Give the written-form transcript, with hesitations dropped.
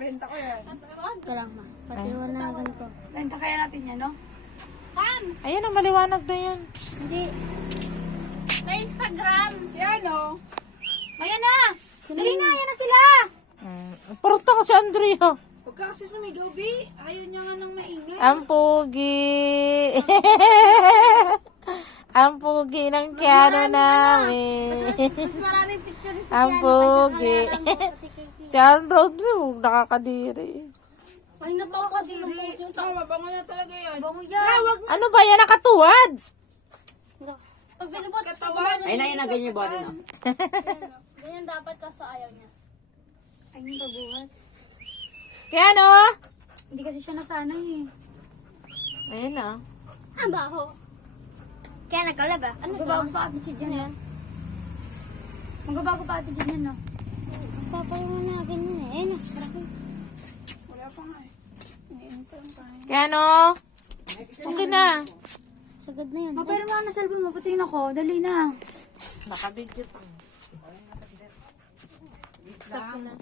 Benta ko yan. Ito lang ma. Patiwanagan ko. Benta kaya natin yan, no? Ayan, ang maliwanag na yan. Hindi. Sa Instagram. Yan, no? Ayan na. Dali na, ayan na sila. Parang ka si Andrea. Huwag ka kasi sumigaw, B. Ayaw niya nga ng maingay. Ang pogi. Ang pogi ng piano namin. Mas maraming picture sa Ang pogi. Si Andrea, nakakadiri. Ay, napakadiri. Tama, bango na talaga yan. Bango yan. Ano ba yan? Nakatuwad. Pag binubot sa Katawan. Ay, na ganyan body na. ganyan dapat kaso ayaw niya. Ay, yung babuhat. Piano. Hindi kasi siya nasanay eh. Ayan na. Ang baho. Kaya nagkalab ah. Ano Magbabago pa attitude yan. Magbabago pa attitude yan no? Papaliwanagan yun eh. Ayun Wala pa nga eh. Iniinit lang tayo. Piano. Okay na. Sagad na yun. Pero mga nasa album mo, patingin ako. Dali na. Nakabidyo pa. Stop ko na.